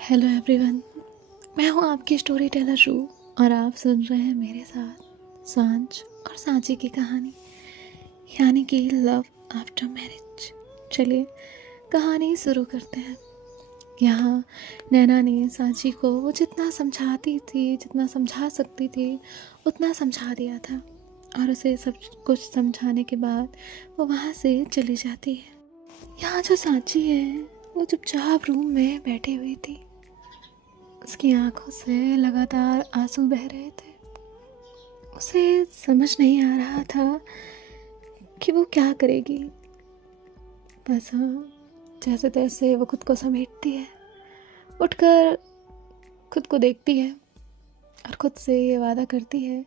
Hello everyone, मैं हूँ आपकी स्टोरी टेलर रू और आप सुन रहे हैं मेरे साथ सांझ और सांची की कहानी, यानी कि लव आफ्टर मैरिज। चलिए कहानी शुरू करते हैं। यहाँ नैना ने सांची को वो जितना समझाती थी, जितना समझा सकती थी, उतना समझा दिया था और उसे सब कुछ समझाने के बाद वो वहाँ से चली जाती है। यहाँ जो सांची है वो चुपचाप रूम में बैठी हुई थी। उसकी आंखों से लगातार आंसू बह रहे थे। उसे समझ नहीं आ रहा था कि वो क्या करेगी। बस जैसे तैसे वो खुद को समेटती है, उठकर खुद को देखती है और खुद से ये वादा करती है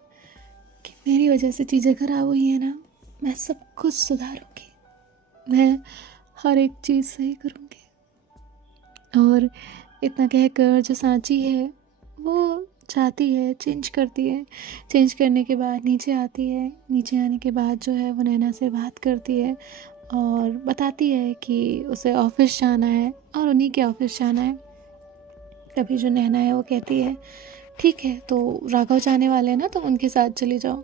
कि मेरी वजह से चीज़ें खराब हुई हैं ना, मैं सब कुछ सुधारूंगी, मैं हर एक चीज़ सही करूंगी। और इतना कहकर जो सांची है वो चाहती है, चेंज करती है। चेंज करने के बाद नीचे आती है। नीचे आने के बाद जो है वो नैना से बात करती है और बताती है कि उसे ऑफिस जाना है और उन्हीं के ऑफिस जाना है। तभी जो नैना है वो कहती है ठीक है, तो राघव जाने वाले हैं ना, तो उनके साथ चली जाओ।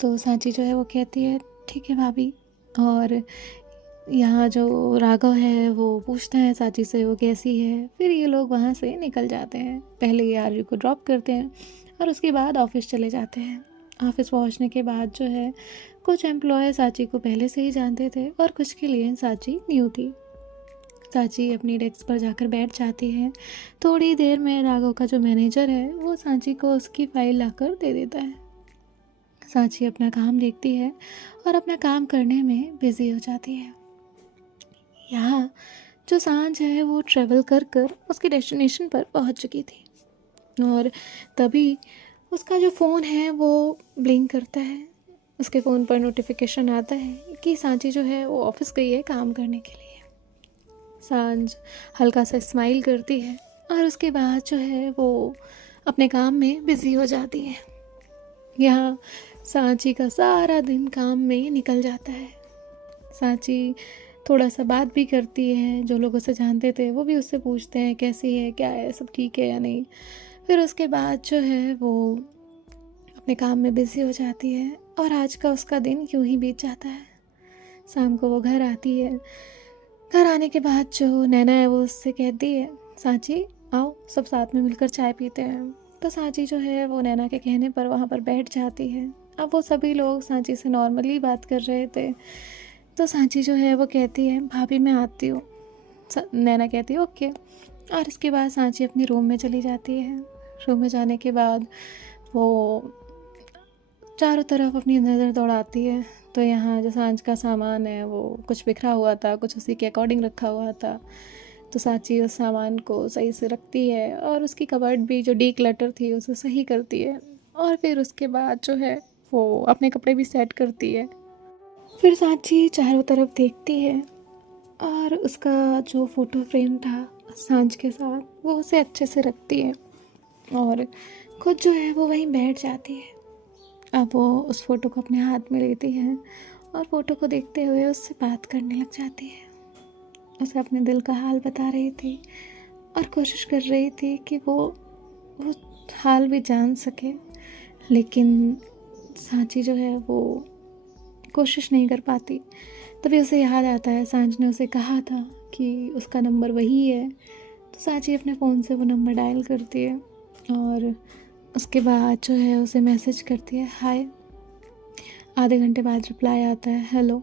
तो सांची जो है वो कहती है ठीक है भाभी। और यहाँ जो राघव है वो पूछता है सांची से वो कैसी है। फिर ये लोग वहाँ से निकल जाते हैं। पहले ये आर्यू को ड्रॉप करते हैं और उसके बाद ऑफिस चले जाते हैं। ऑफिस पहुँचने के बाद जो है कुछ एम्प्लॉय सांची को पहले से ही जानते थे और कुछ के लिए सांची न्यू थी। सांची अपनी डेस्क पर जाकर बैठ जाती है। थोड़ी देर में राघव का जो मैनेजर है वो सांची को उसकी फाइल लाकर दे देता है। सांची अपना काम देखती है और अपना काम करने में बिजी हो जाती है। यहाँ जो सांझ है वो ट्रैवल कर कर उसकी डेस्टिनेशन पर पहुँच चुकी थी और तभी उसका जो फ़ोन है वो ब्लिंक करता है। उसके फ़ोन पर नोटिफिकेशन आता है कि सांची जो है वो ऑफिस गई है काम करने के लिए। सांझ हल्का सा स्माइल करती है और उसके बाद जो है वो अपने काम में बिज़ी हो जाती है। यहाँ सांची का सारा दिन काम में निकल जाता है। सांची थोड़ा सा बात भी करती है। जो लोग उसे जानते थे वो भी उससे पूछते हैं कैसी है, क्या है, सब ठीक है या नहीं। फिर उसके बाद जो है वो अपने काम में बिज़ी हो जाती है और आज का उसका दिन यूं ही बीत जाता है। शाम को वो घर आती है। घर आने के बाद जो नैना है वो उससे कहती है सांची आओ सब साथ में मिलकर चाय पीते हैं। तो सांची जो है वो नैना के कहने पर वहाँ पर बैठ जाती है। अब वो सभी लोग सांची से नॉर्मली बात कर रहे थे। तो सांची जो है वो कहती है भाभी मैं आती हूँ। नैना कहती है ओके। और इसके बाद सांची अपनी रूम में चली जाती है। रूम में जाने के बाद वो चारों तरफ अपनी नज़र दौड़ाती है। तो यहाँ जो सांझ का सामान है वो कुछ बिखरा हुआ था, कुछ उसी के अकॉर्डिंग रखा हुआ था। तो सांची उस सामान को सही से रखती है और उसकी कबर्ड भी जो डी क्लटर थी उसे सही करती है। और फिर उसके बाद जो है वो अपने कपड़े भी सेट करती है। फिर सांची चारों तरफ देखती है और उसका जो फ़ोटो फ्रेम था सांझ के साथ वो उसे अच्छे से रखती है और खुद जो है वो वहीं बैठ जाती है। अब वो उस फ़ोटो को अपने हाथ में लेती है और फ़ोटो को देखते हुए उससे बात करने लग जाती है। उसे अपने दिल का हाल बता रही थी और कोशिश कर रही थी कि वो हाल भी जान सके। लेकिन सांची जो है वो कोशिश नहीं कर पाती। तभी उसे याद आता है सांझ ने उसे कहा था कि उसका नंबर वही है। तो सांची अपने फ़ोन से वो नंबर डायल करती है और उसके बाद जो है उसे मैसेज करती है हाय। आधे घंटे बाद रिप्लाई आता है हेलो।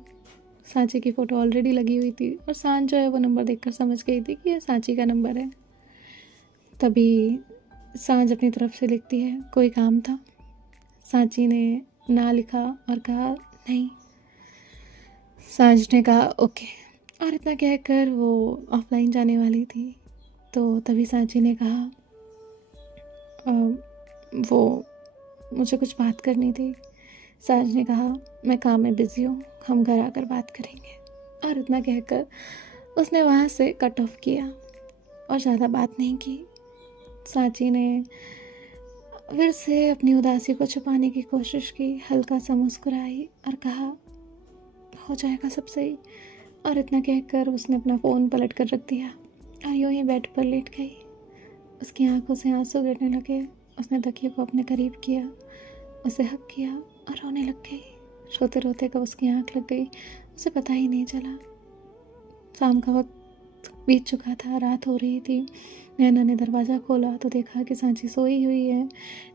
सांची की फ़ोटो ऑलरेडी लगी हुई थी और सांझ जो है वो नंबर देखकर समझ गई थी कि ये सांची का नंबर है। तभी सांझ अपनी तरफ से लिखती है कोई काम था। सांची ने ना लिखा और कहा नहीं। सांझ ने कहा ओके और इतना कहकर वो ऑफलाइन जाने वाली थी। तो तभी सांची ने कहा वो मुझे कुछ बात करनी थी। सांझ ने कहा मैं काम में बिज़ी हूँ, हम घर आकर बात करेंगे। और इतना कहकर उसने वहाँ से कट ऑफ किया और ज़्यादा बात नहीं की। सांची ने फिर से अपनी उदासी को छुपाने की कोशिश की, हल्का सा मुस्कुराई और कहा हो जाएगा सब सही। और इतना कहकर उसने अपना फ़ोन पलट कर रख दिया और यूं ही बेड पर लेट गई। उसकी आंखों से आंसू गिरने लगे। उसने तकिए को अपने करीब किया, उसे हक किया और रोने लग गई। रोते रोते कब उसकी आंख लग गई उसे पता ही नहीं चला। शाम का वक्त बीत चुका था, रात हो रही थी। नैना ने दरवाज़ा खोला तो देखा कि सांची सोई हुई है।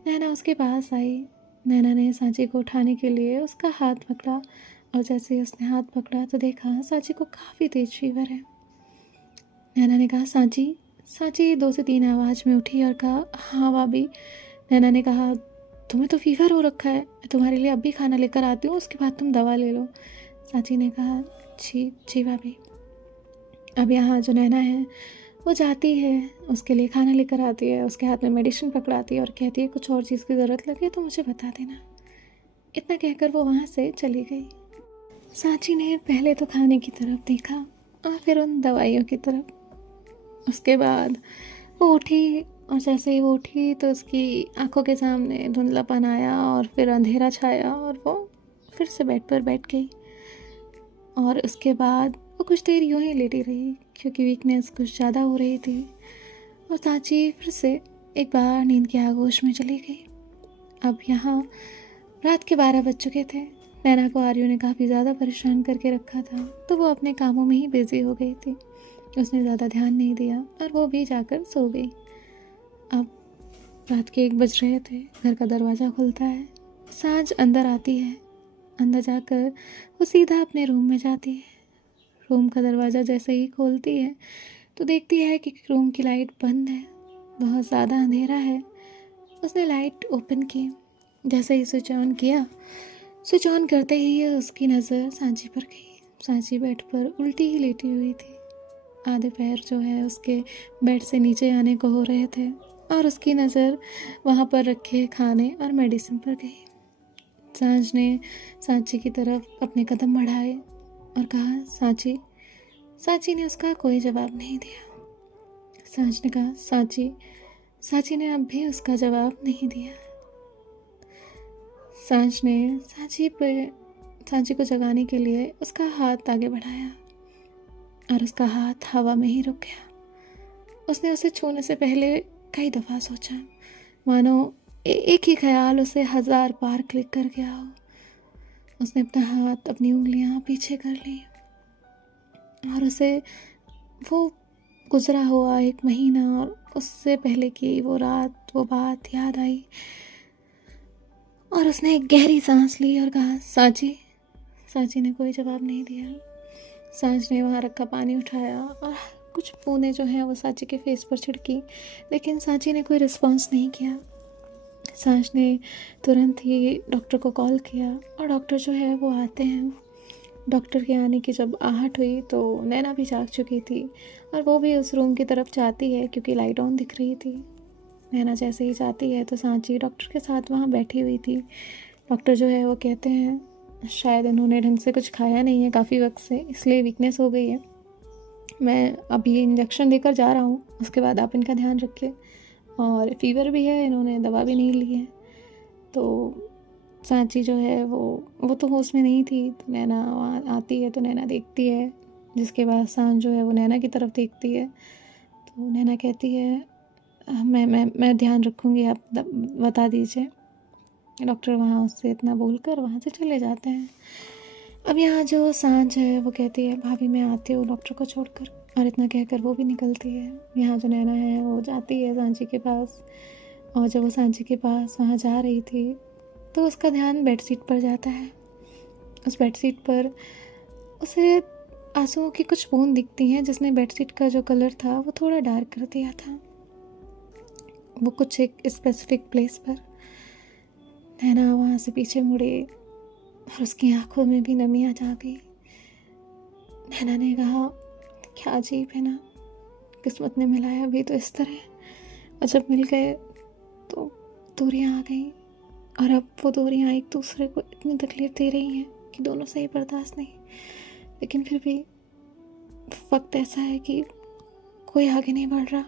नैना उसके पास आई। नैना ने सांची को उठाने के लिए उसका हाथ पकड़ा और जैसे ही उसने हाथ पकड़ा तो देखा सांची को काफ़ी तेज फीवर है। नैना ने कहा, सांची। सांची 2 से 3 आवाज़ में उठी और कहा, हाँ भाभी। नैना ने कहा, तुम्हें तो फीवर हो रखा है, मैं तुम्हारे लिए अभी खाना लेकर आती हूँ, उसके बाद तुम दवा ले लो। सांची ने कहा, जी जी भाभी। अब यहाँ जो नैना है वो जाती है, उसके लिए खाना लेकर आती है, उसके हाथ में मेडिसिन पकड़ाती है और कहती है कुछ और चीज़ की ज़रूरत लगे तो मुझे बता देना। इतना कहकर वो वहाँ से चली गई। सांची ने पहले तो खाने की तरफ देखा और फिर उन दवाइयों की तरफ। उसके बाद वो उठी और जैसे ही वो उठी तो उसकी आंखों के सामने धुंधलापन आया और फिर अंधेरा छाया और वो फिर से बेड पर बैठ गई। और उसके बाद वो कुछ देर यूं ही लेटी रही क्योंकि वीकनेस कुछ ज़्यादा हो रही थी। और सांची फिर से एक बार नींद के आगोश में चली गई। अब यहाँ रात के 12 बज चुके थे। नैना को आर्यू ने काफ़ी ज़्यादा परेशान करके रखा था तो वो अपने कामों में ही बिजी हो गई थी। उसने ज़्यादा ध्यान नहीं दिया और वो भी जाकर सो गई। अब रात के 1 बज रहे थे। घर का दरवाज़ा खुलता है। सांझ अंदर आती है। अंदर जाकर वो सीधा अपने रूम में जाती है। रूम का दरवाज़ा जैसे ही खोलती है तो देखती है कि रूम की लाइट बंद है, बहुत ज़्यादा अंधेरा है। उसने लाइट ओपन की। जैसे ही स्विच ऑन किया, स्विच ऑन करते ही उसकी नज़र सांची पर गई। सांची बेड पर उल्टी ही लेटी हुई थी। आधे पैर जो है उसके बेड से नीचे आने को हो रहे थे और उसकी नज़र वहाँ पर रखे खाने और मेडिसिन पर गई। सांझ ने सांची की तरफ अपने कदम बढ़ाए और कहा, सांची। सांची ने उसका कोई जवाब नहीं दिया। सांझ ने कहा, सांची। सांची ने अब भी उसका जवाब नहीं दिया। सांझ ने सांची को जगाने के लिए उसका हाथ आगे बढ़ाया और उसका हाथ हवा में ही रुक गया। उसने उसे छूने से पहले कई दफ़ा सोचा, मानो एक ही ख्याल उसे 1000 बार क्लिक कर गया हो। उसने अपना हाथ, अपनी उंगलियां पीछे कर ली और उसे वो गुजरा हुआ 1 महीना और उससे पहले की वो रात, वो बात याद आई और उसने एक गहरी सांस ली और कहा, सांची। सांची ने कोई जवाब नहीं दिया। सांच ने वहाँ रखा पानी उठाया और कुछ बूंदें जो हैं वो सांची के फेस पर छिड़की, लेकिन सांची ने कोई रिस्पॉन्स नहीं किया। सांच ने तुरंत ही डॉक्टर को कॉल किया और डॉक्टर जो है वो आते हैं। डॉक्टर के आने की जब आहट हुई तो नैना भी जाग चुकी थी और वो भी उस रूम की तरफ जाती है क्योंकि लाइट ऑन दिख रही थी। नैना जैसे ही जाती है तो सांची डॉक्टर के साथ वहाँ बैठी हुई थी। डॉक्टर जो है वो कहते हैं, शायद इन्होंने ढंग से कुछ खाया नहीं है काफ़ी वक्त से, इसलिए वीकनेस हो गई है। मैं अभी इंजेक्शन देकर जा रहा हूँ, उसके बाद आप इनका ध्यान रखिए। और फीवर भी है, इन्होंने दवा भी नहीं ली है। तो सांची जो है वो तो होश में नहीं थी। तो नैना वहाँ आती है तो नैना देखती है, जिसके बाद सांझ जो है वो नैना की तरफ देखती है। तो नैना कहती है, मैं ध्यान रखूँगी, आप बता दीजिए। डॉक्टर वहाँ उससे इतना बोलकर वहाँ से चले जाते हैं। अब यहाँ जो सांझ है वो कहती है, भाभी मैं आती हूँ डॉक्टर को छोड़कर, और इतना कहकर वो भी निकलती है। यहाँ जो नैना है वो जाती है सांची के पास, और जब वो सांची के पास वहाँ जा रही थी तो उसका ध्यान बेडशीट पर जाता है। उस बेडशीट पर उसे आंसुओं की कुछ बूंद दिखती हैं, जिसने बेडशीट का जो कलर था वो थोड़ा डार्क कर दिया था, वो कुछ एक स्पेसिफिक प्लेस पर। नैना वहाँ से पीछे मुड़ी और उसकी आंखों में भी नमी आ जा गई। नैना ने कहा, क्या अजीब है ना, किस्मत ने मिलाया भी तो इस तरह, और जब मिल गए तो दूरियां आ गई, और अब वो दूरियां एक दूसरे को इतनी तकलीफ दे रही हैं कि दोनों से ही बर्दाश्त नहीं। लेकिन फिर भी वक्त ऐसा है कि कोई आगे नहीं बढ़ रहा।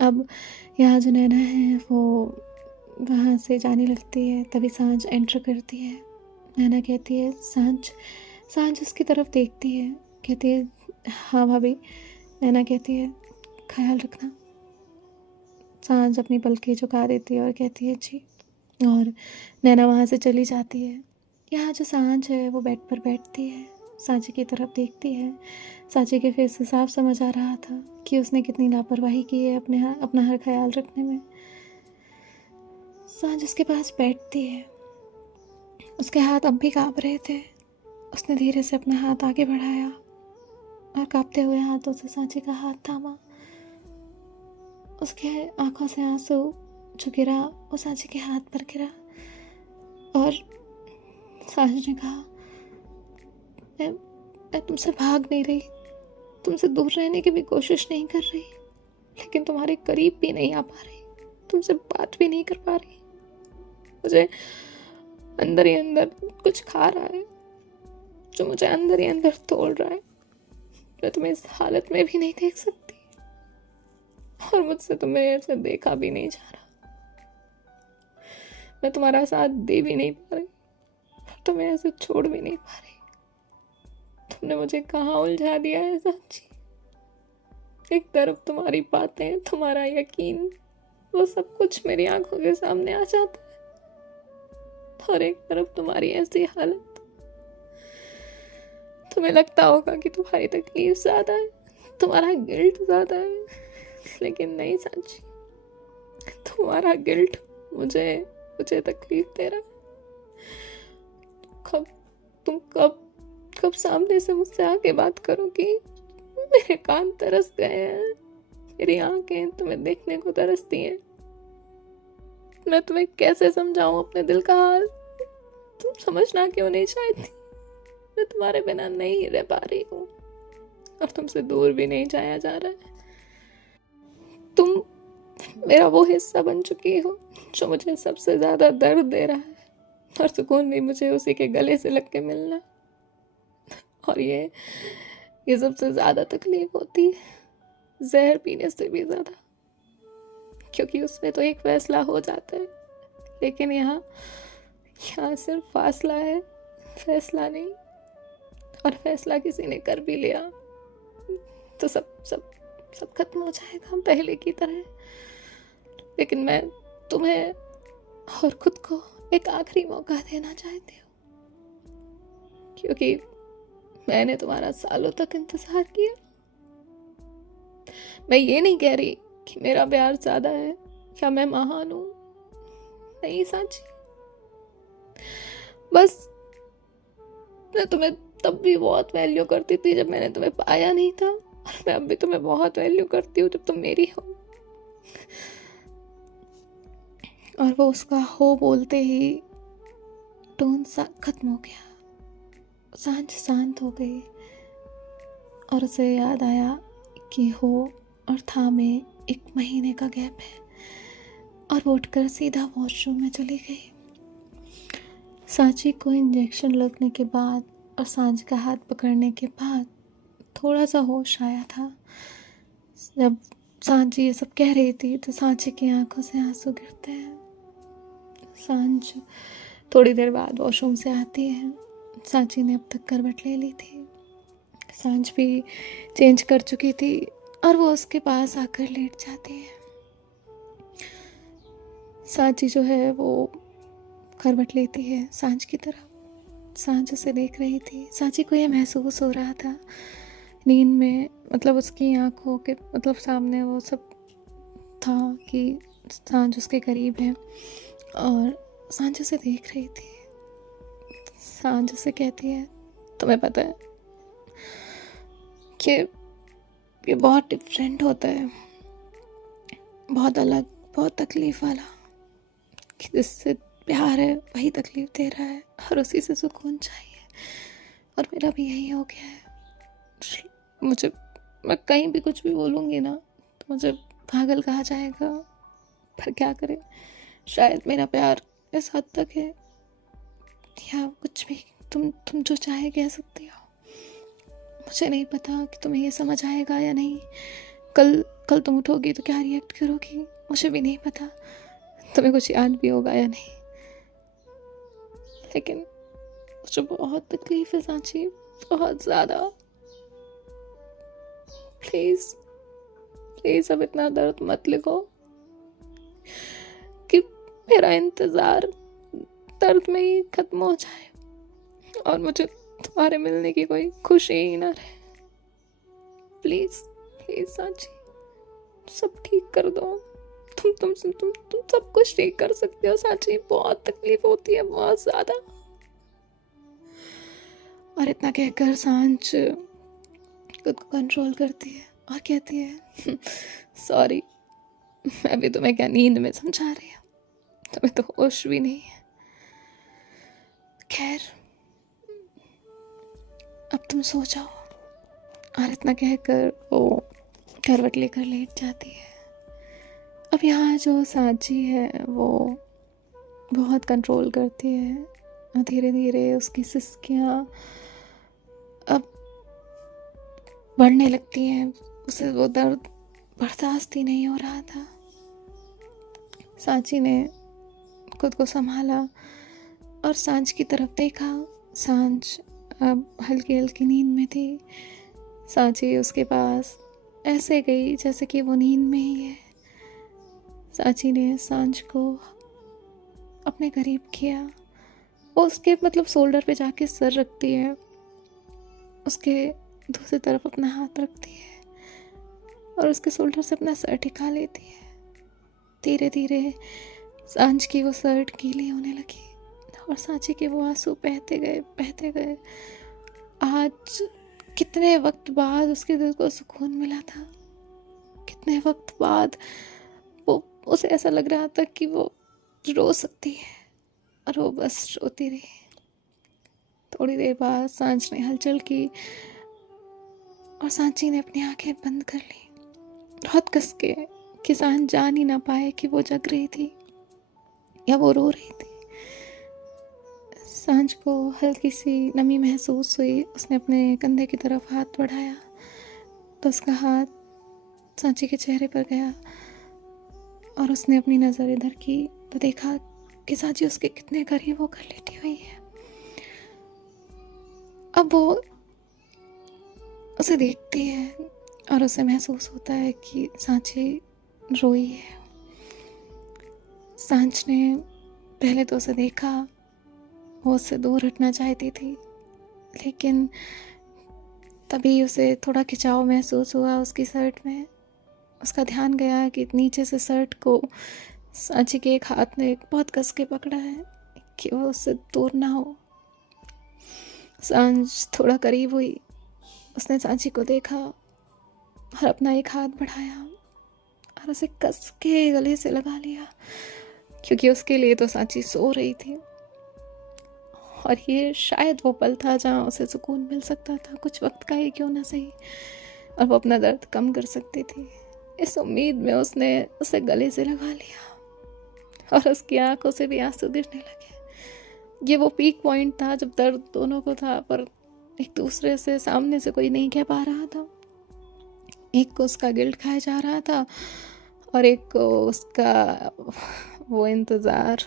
अब यहाँ जो नैना है वो वहाँ से जाने लगती है, तभी सांझ एंटर करती है। नैना कहती है, सांझ। सांझ उसकी तरफ देखती है, कहती है, हाँ भाभी। नैना कहती है, ख्याल रखना। सांझ अपनी पलकें झुका देती है और कहती है जी, और नैना वहाँ से चली जाती है। यहाँ जो सांझ है वो बेड पर बैठती है, सांची की तरफ देखती है। सांची के फेस से साफ समझ आ रहा था कि उसने कितनी लापरवाही की है अपना हर ख्याल रखने में। सांझ उसके पास बैठती है, उसके हाथ अब भी काँप रहे थे। उसने धीरे से अपना हाथ आगे बढ़ाया और कांपते हुए हाथों से सांची का हाथ थामा। उसके आंखों से आंसू जो गिरा वो सांची के हाथ पर गिरा और सांची ने कहा, मैं तुमसे भाग नहीं रही, तुमसे दूर रहने की भी कोशिश नहीं कर रही, लेकिन तुम्हारे करीब भी नहीं आ पा रही, तुमसे बात भी नहीं कर पा रही। मुझे अंदर ही अंदर कुछ खा रहा है जो मुझे अंदर ही अंदर तोड़ रहा है। मैं तुम्हें इस हालत में भी नहीं देख सकती और मुझसे तुम्हें ऐसे देखा भी नहीं जा रहा। मैं तुम्हारा साथ दे भी नहीं पा रही, तुम्हें ऐसे छोड़ भी नहीं पा रही। तुमने मुझे कहाँ उलझा दिया है सांची। एक तरफ तुम्हारी बातें, तुम्हारा यकीन, वो सब कुछ मेरी आंखों के सामने आ जाता है, और एक तरफ तुम्हारी ऐसी हालत। तुम्हें लगता होगा कि तुम्हारी तकलीफ ज्यादा है, तुम्हारा गिल्ट ज्यादा है, लेकिन नहीं सांची, तुम्हारा गिल्ट मुझे तकलीफ दे रहा है। तुम कब सामने से मुझसे आके बात करोगी? मेरे कान तरस गए हैं, मेरी आंखें तुम्हें देखने को तरसती हैं। मैं तुम्हें कैसे समझाऊं अपने दिल का हाल? तुम समझना क्यों नहीं चाहती? मैं तुम्हारे बिना नहीं रह पा रही हूँ और तुमसे दूर भी नहीं जाया जा रहा है। तुम मेरा वो हिस्सा बन चुकी हो जो मुझे सबसे ज्यादा दर्द दे रहा है, और सुकून भी मुझे उसी के गले से लग के मिलना है। और ये सबसे ज्यादा तकलीफ होती है जहर पीने से भी ज्यादा, क्योंकि उसमें तो एक फैसला हो जाता है, लेकिन यहाँ सिर्फ फासला है, फैसला नहीं। और फैसला किसी ने कर भी लिया तो सब खत्म हो जाएगा पहले की तरह। लेकिन मैं तुम्हें और खुद को एक आखिरी मौका देना चाहती हूँ, क्योंकि मैंने तुम्हारा सालों तक इंतजार किया। मैं ये नहीं कह रही कि मेरा प्यार ज्यादा है या मैं महान हूं, नहीं सांची, बस मैं तुम्हें तब भी बहुत वैल्यू करती थी जब मैंने तुम्हें पाया नहीं था, और मैं अब भी तुम्हें बहुत वैल्यू करती हूँ जब तुम मेरी हो। और वो उसका हो बोलते ही टोन सा खत्म हो गया, सांझ शांत हो गई और उसे याद आया कि हो और था में 1 महीने का गैप है, और वो उठकर सीधा वॉशरूम में चली गई। सांची को इंजेक्शन लगने के बाद और सांझ का हाथ पकड़ने के बाद थोड़ा सा होश आया था। जब सांची ये सब कह रही थी तो सांची की आंखों से आंसू गिरते हैं। सांझ थोड़ी देर बाद वॉशरूम से आती है। सांची ने अब तक करवट ले ली थी, सांझ भी चेंज कर चुकी थी और वो उसके पास आकर लेट जाती है। सांची जो है वो करवट लेती है सांझ की तरफ। सांझ उसे देख रही थी। सांची को यह महसूस हो रहा था नींद में, मतलब उसकी आंखों के मतलब सामने वो सब था कि सांझ उसके करीब है और सांझ उसे देख रही थी। सांझ उसे कहती है, तुम्हें पता है कि ये बहुत डिफरेंट होता है, बहुत अलग, बहुत तकलीफ वाला, कि जिससे प्यार है वही तकलीफ दे रहा है और उसी से सुकून चाहिए। और मेरा भी यही हो गया है। मैं कहीं भी कुछ भी बोलूँगी ना तो मुझे पागल कहा जाएगा, पर क्या करें, शायद मेरा प्यार इस हद तक है, या कुछ भी तुम जो चाहे कह सकती हो। मुझे नहीं पता कि तुम्हें ये समझ आएगा या नहीं। कल तुम उठोगी तो क्या रिएक्ट करोगी, मुझे भी नहीं पता। तुम्हें कुछ याद भी होगा या नहीं, लेकिन मुझे बहुत तकलीफ है सांची, बहुत ज़्यादा। प्लीज़ अब इतना दर्द मत लिखो, कि मेरा इंतज़ार दर्द में ही ख़त्म हो जाए और मुझे तुम्हारे मिलने की कोई खुशी ही ना रहे। प्लीज़ प्लीज़ सांची, सब ठीक कर दो। तुम सब कुछ ठीक कर सकते हो सांची। बहुत तकलीफ होती है, बहुत ज़्यादा। और इतना कहकर सांच खुद को कंट्रोल करती है और कहती है सॉरी, मैं भी तुम्हें क्या नींद में समझा रही हूँ, तुम्हें तो होश भी नहीं है। खैर, अब तुम सो जाओ। और इतना कहकर वो करवट लेकर लेट जाती है। अब यहाँ जो सांची है वो बहुत कंट्रोल करती है और धीरे धीरे उसकी सिसकियाँ अब बढ़ने लगती हैं। उसे वो दर्द बर्दाश्त ही नहीं हो रहा था। सांची ने खुद को संभाला और सांच की तरफ देखा। सांच अब हल्की हल्की नींद में थी। सांची उसके पास ऐसे गई जैसे कि वो नींद में ही है। सांची ने सांच को अपने करीब किया। वो उसके शोल्डर पे जाके सर रखती है, उसके दूसरी तरफ अपना हाथ रखती है और उसके शोल्डर से अपना सर टिका लेती है। धीरे धीरे सांच की वो शर्ट गीली होने लगी और सांची के वो आंसू बहते गए। आज कितने वक्त बाद उसके दिल को सुकून मिला था। कितने वक्त बाद वो उसे ऐसा लग रहा था कि वो रो सकती है और वो बस रोती रही। थोड़ी देर बाद सांच ने हलचल की और सांची ने अपनी आंखें बंद कर ली बहुत कस के, कि सांच जान ही ना पाए कि वो जग रही थी या वो रो रही थी। सांच को हल्की सी नमी महसूस हुई। उसने अपने कंधे की तरफ हाथ बढ़ाया तो उसका हाथ सांची के चेहरे पर गया और उसने अपनी नज़र इधर की तो देखा कि सांची उसके कितने करीब होकर लेटी हुई है। अब वो उसे देखती है और उसे महसूस होता है कि सांची रोई है। सांच ने पहले तो उसे देखा, वो उससे दूर हटना चाहती थी, लेकिन तभी उसे थोड़ा खिंचाव महसूस हुआ उसकी शर्ट में। उसका ध्यान गया कि नीचे से शर्ट को सांची के एक हाथ ने बहुत कस के पकड़ा है कि वो उससे दूर ना हो। सांच थोड़ा करीब हुई, उसने सांची को देखा और अपना एक हाथ बढ़ाया और उसे कस के गले से लगा लिया, क्योंकि उसके लिए तो सांची सो रही थी और ये शायद वो पल था जहाँ उसे सुकून मिल सकता था, कुछ वक्त का ही क्यों ना सही, और वो अपना दर्द कम कर सकती थी। इस उम्मीद में उसने उसे गले से लगा लिया और उसकी आंखों से भी आंसू गिरने लगे। ये वो पीक पॉइंट था जब दर्द दोनों को था, पर एक दूसरे से सामने से कोई नहीं कह पा रहा था। एक को उसका गिल्ट खाया जा रहा था और एक को उसका वो इंतज़ार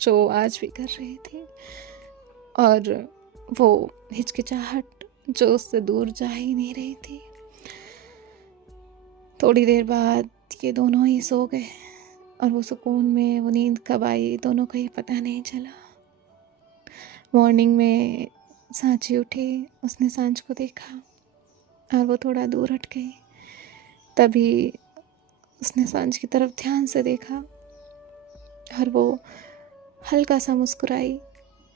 जो आज भी कर रही थी, और वो हिचकिचाहट जो उससे दूर जा ही नहीं रही थी। थोड़ी देर बाद ये दोनों ही सो गए और वो सुकून में वो नींद कब आई दोनों को ही पता नहीं चला। मॉर्निंग में सांची उठी, उसने सांच को देखा और वो थोड़ा दूर हट गई। तभी उसने सांच की तरफ ध्यान से देखा और वो हल्का सा मुस्कुराई।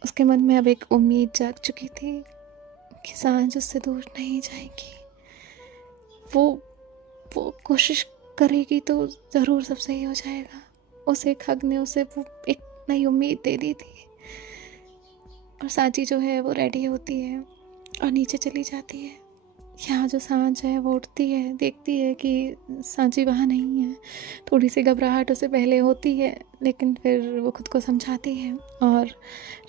उसके मन में अब एक उम्मीद जाग चुकी थी कि सांच उससे दूर नहीं जाएगी। वो कोशिश करेगी तो ज़रूर सब सही हो जाएगा। उसे एक हग ने उसे वो एक नई उम्मीद दे दी थी। और सांची जो है वो रेडी होती है और नीचे चली जाती है। यहाँ जो सांच है वो उठती है, देखती है कि सांची वहाँ नहीं है। थोड़ी सी घबराहट उसे पहले होती है, लेकिन फिर वो खुद को समझाती है और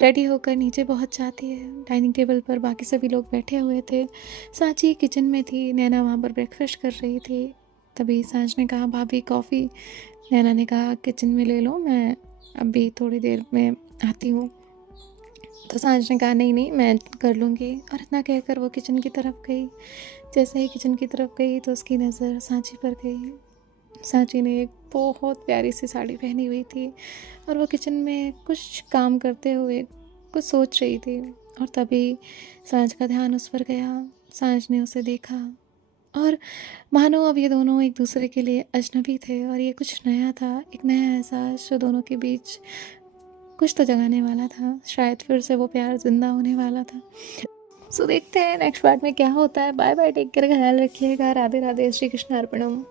रेडी होकर नीचे पहुँच जाती है। डाइनिंग टेबल पर बाकी सभी लोग बैठे हुए थे। सांची किचन में थी, नैना वहाँ पर ब्रेकफास्ट कर रही थी। तभी सांच ने कहा, भाभी कॉफ़ी। नैना ने कहा, किचन में ले लो, मैं अभी थोड़ी देर में आती हूँ। तो सांच ने कहा, नहीं मैं कर लूँगी। और इतना कहकर वो किचन की तरफ गई। जैसे ही किचन की तरफ गई तो उसकी नज़र सांची पर गई। सांची ने एक बहुत प्यारी सी साड़ी पहनी हुई थी और वो किचन में कुछ काम करते हुए कुछ सोच रही थी। और तभी सांझ का ध्यान उस पर गया। सांझ ने उसे देखा और मानो अब ये दोनों एक दूसरे के लिए अजनबी थे और ये कुछ नया था, एक नया एहसास जो दोनों के बीच कुछ तो जगाने वाला था। शायद फिर से वो प्यार जिंदा होने वाला था। सो देखते हैं नेक्स्ट पार्ट में क्या होता है। बाय बाय, टेक केयर, ख्याल रखिएगा। राधे राधे, श्री कृष्ण अर्पणम।